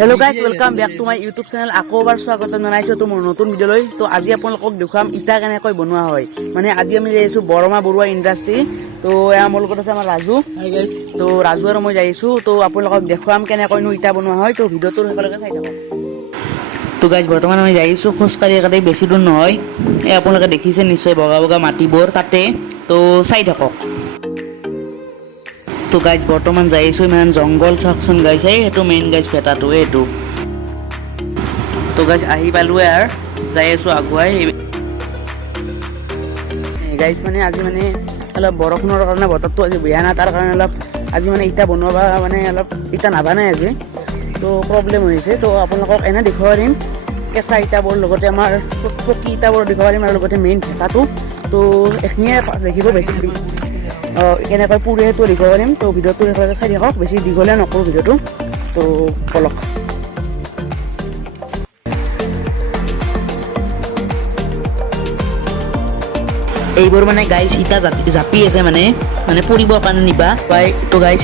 Hello' guys, welcome back to my YouTube channel. আকৌ এবাৰ স্বাগতম জনাইছোঁ তো মোৰ নতুন ভিডিঅ'লৈ। তো আজি আপোনালোকক দেখুৱাম ইটা কেনেকৈ বনোৱা হয়। মানে আজি আমি যাই আছোঁ বৰমা বৰুৱা ইণ্ডাষ্ট্ৰী। তো এয়া মোৰ লগত আছে আমাৰ ৰাজু। তো ৰাজু আৰু মই যাই আছোঁ। তো আপোনালোকক দেখুৱাম কেনেকৈনো ইটা বনোৱা হয়। তো ভিডিঅ'টো একেলগে চাই থাকক। তো গাইজ, বৰ্তমান আমি যাই আছোঁ খোজকাঢ়ি একেবাৰে বেছি দূৰ নহয়। এই আপোনালোকে দেখিছে নিশ্চয় বগা বগা মাটিবোৰ তাতে। তো চাই থাকক। তো গাইজ, বৰ্তমান যাই আছোঁ ইমান জংঘল চাওকচোন গাইজ। সেইটো মেইন গাইজ ভেটাটো এইটো। তো গাইজ আহি পালোৱে আৰু যাই আছোঁ আগুৱাই। গাইজ মানে আজি মানে অলপ বৰষুণৰ কাৰণে বতৰটো আজি বেয়া নাই, তাৰ কাৰণে অলপ আজি মানে ইটা বনোৱা মানে অলপ ইটা নাবানাই আজি। তো প্ৰব্লেম হৈছে। তো আপোনালোকক এনে দেখুৱাব পাৰিম কেঁচা ইটাবোৰ, লগতে আমাৰ পকী ইটাবোৰ দেখুৱাব পাৰিম, আৰু লগতে মেইন ভেটাটো। তো এইখিনিয়ে দেখিব বেছি কেনেকৈ পুৰে সেইটো দেখুৱাব পাৰিম। তো ভিডিঅ'টো একেলগে চাই থাকক, বেছি দীঘলীয়া নকৰোঁ ভিডিঅ'টো। তো বলক। এইবোৰ মানে গাইজ ইটা জাপি আছে মানে পুৰিবৰ কাৰণে নিবা পাই। তো গাইজ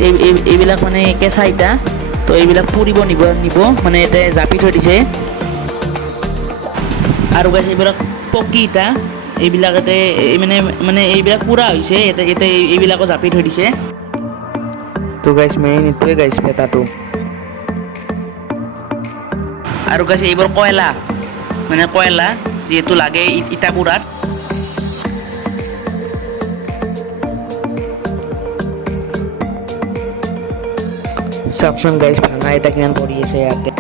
এইবিলাক মানে কেঁচা ইটা। তো এইবিলাক পুৰিব নিব মানে ইয়াতে জাপি থৈ দিছে। আৰু গাইজ এইবিলাক পকী ইটা, এইবিলাক ইয়াতে মানে এইবিলাক পুৰা হৈছে ইয়াতে এইবিলাকো জাপি থৈ দিছে। তো গাইজ মেইন এইটোৱে গাইজ ভেটাটো। আৰু গাইজ এইবোৰ কয়লা, মানে কয়লা যিহেতু লাগে ইটা পুৰাত। চাওকচোন গাইজ ভাঙা ইটা কিমান পৰি আছে ইয়াতে।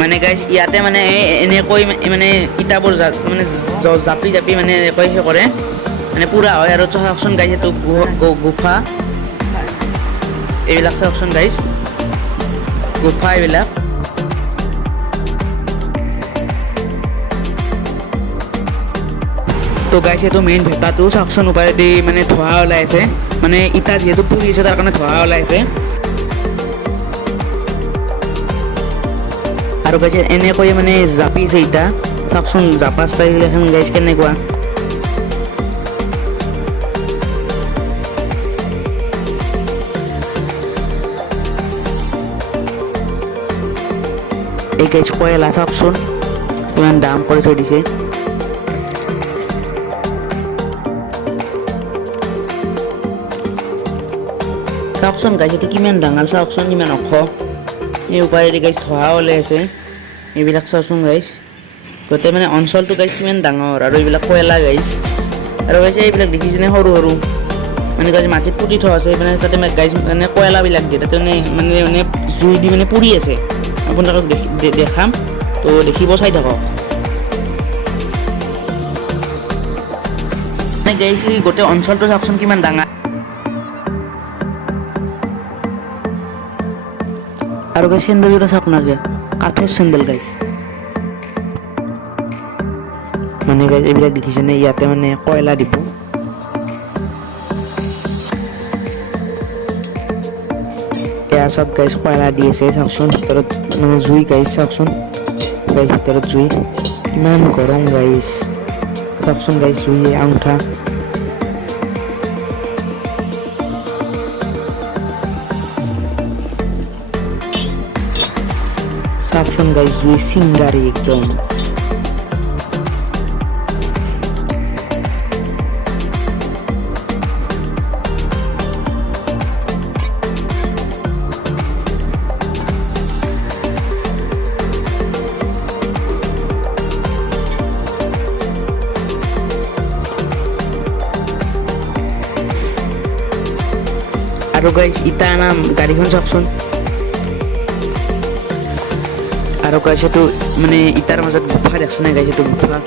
মানে গাইজ ইয়াতে মানে এনেকৈ মানে ইটাবোৰ মানে জাপি জাপি মানে এনেকৈ সেই কৰে, মানে পুৰা হয়। আৰু চাওকচোন গাইজ এইটো গুফা, এইবিলাক চাওকচোন গাইজ গুফা এইবিলাক। তো গাইজ এইটো মেইন ভেটাটো চাওকচোন, ওপৰেদি মানে ধোঁৱা ওলাই আছে, মানে ইটা যিহেতু পুৰি আছে তাৰ কাৰণে ধোঁৱা ওলাই আছে। আৰু গাইজ এনেকৈ মানে জাপি আছে ইটা, চাওকচোন জাপা ষ্টাইল এখন গাইজ কেনেকুৱা। এই গাইজ কয়লা চাওকচোন কিমান দাম কৰি থৈ দিছে। চাওকচোন গাইজ এইটো কিমান ডাঙৰ, চাওকচোন কিমান ওখ। এই ওপৰেদি গাইজ ধোঁৱা ওলাই আছে, এইবিলাক চাওকচোন গাইজ। গোটেই মানে অঞ্চলটো গাইজ কিমান ডাঙৰ। আৰু এইবিলাক কয়লা গাইজ। আৰু গাইজ এইবিলাক দেখিছেনে সৰু সৰু মানে গাইজ মাটিত পুতি থোৱা আছে, মানে তাতে গাইজ মানে কয়লাবিলাক দিয়ে তাতে মানে জুই দি মানে পুৰি আছে। আপোনালোকক দেখাম, তো দেখিব, চাই থাকক। মানে গাইজ গোটেই অঞ্চলটো চাওকচোন কিমান ডাঙৰ। আৰু গাইজ চেণ্ডেলযোৰা চাওক না, কাঠৰ চেণ্ডেল গাইজ। মানে গাইজ এইবিলাক দেখিছেনে, ইয়াতে মানে কয়লা দিব। এয়া চব গাইজ কয়লা দি আছে, চাওকচোন ভিতৰত মানে জুই গাইজ। চাওকচোন গাইজ ভিতৰত জুই, ইমান গৰম গাইজ। চাওকচোন গাইজ জুই আঙঠা। চাওকচোন গাইজ জুই চিংগাৰি একদম। আৰু গাইজ ইটা আনা গাড়ীখন চাওকচোন। আৰু গাইজ এইটো মানে ইটাৰ মাজত গুফা দেখছোনে গাইজ, এইটো গুফা।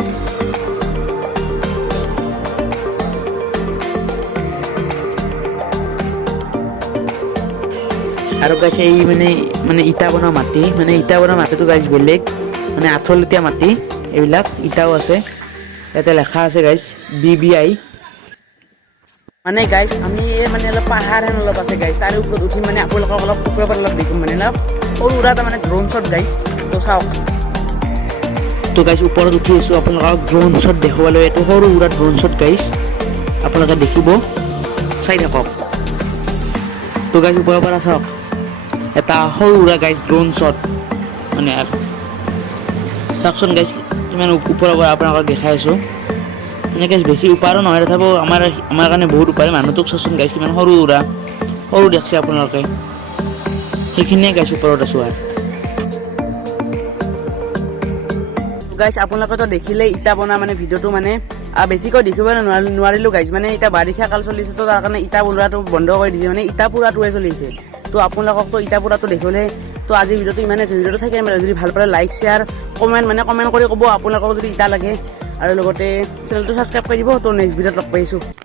আৰু গাইজ এই মানে ইটা বনোৱা মাটি, মানে ইটা বনোৱা মাটিটো গাইজ বেলেগ, মানে আঠলতীয়া মাটি। এইবিলাক ইটাও আছে, ইয়াতে লেখা আছে গাইজ BBI। মানে গাইজ আমি মানে অলপ পাহাৰ হেন অলপ আছে গাইজ, তাৰে ওপৰত উঠি মানে আপোনালোকক অলপ ওপৰৰ পৰা অলপ দেখিম, মানে অলপ সৰু সুৰা এটা মানে ড্ৰোন শ্বট গাইজ। তো চাওক। তো গাইজ ওপৰত উঠি আছোঁ, আপোনালোকক ড্ৰোন শ্বট দেখুৱালৈ। এইটো সৰু সুৰা ড্ৰোন শ্বট গাইজ, আপোনালোকে দেখিব, চাই থাকক। তো গাইজ ওপৰৰ পৰা চাওক এটা সৰু সুৰা গাইজ ড্ৰোন শ্বট মানে আৰু চাওকচোন গাইজ কিমান ওপৰৰ পৰা আপোনালোকক দেখাই আছোঁ মানে গাইজ বেছি ওপৰো নহয় তথাপিও আমাৰ কাৰণে বহুত ওপৰে মানুহটোক চাওকচোন গাইজ কিমান সৰু দেখছে আপোনালোকে সেইখিনিয়ে গাইজ ওপৰত আছোঁ আৰু গাইজ আপোনালোকেতো দেখিলেই ইটা বনোৱা মানে ভিডিঅ'টো মানে বেছিকৈ দেখিব নোৱাৰিলোঁ গাইজ মানে এতিয়া বাৰিষা কাল চলিছে তো তাৰ কাৰণে ইটা বনোৱাটো বন্ধ কৰি দিছে মানে ইটা পোৰাটোৱে চলিছে তো আপোনালোককতো ইটা পোৰাটো দেখিলে তো আজি ভিডিঅ'টো ইমানে আছে ভিডিঅ'টো চাই কেনে যদি ভাল পালে লাইক শ্বেয়াৰ কমেণ্ট কৰি ক'ব আপোনালোকক যদি ইটা লাগে আৰু লগতে চেনেলটো ছাবস্ক্ৰাইব কৰি দিব তো নেক্সট ভিডিঅ'ত লগ পাইছোঁ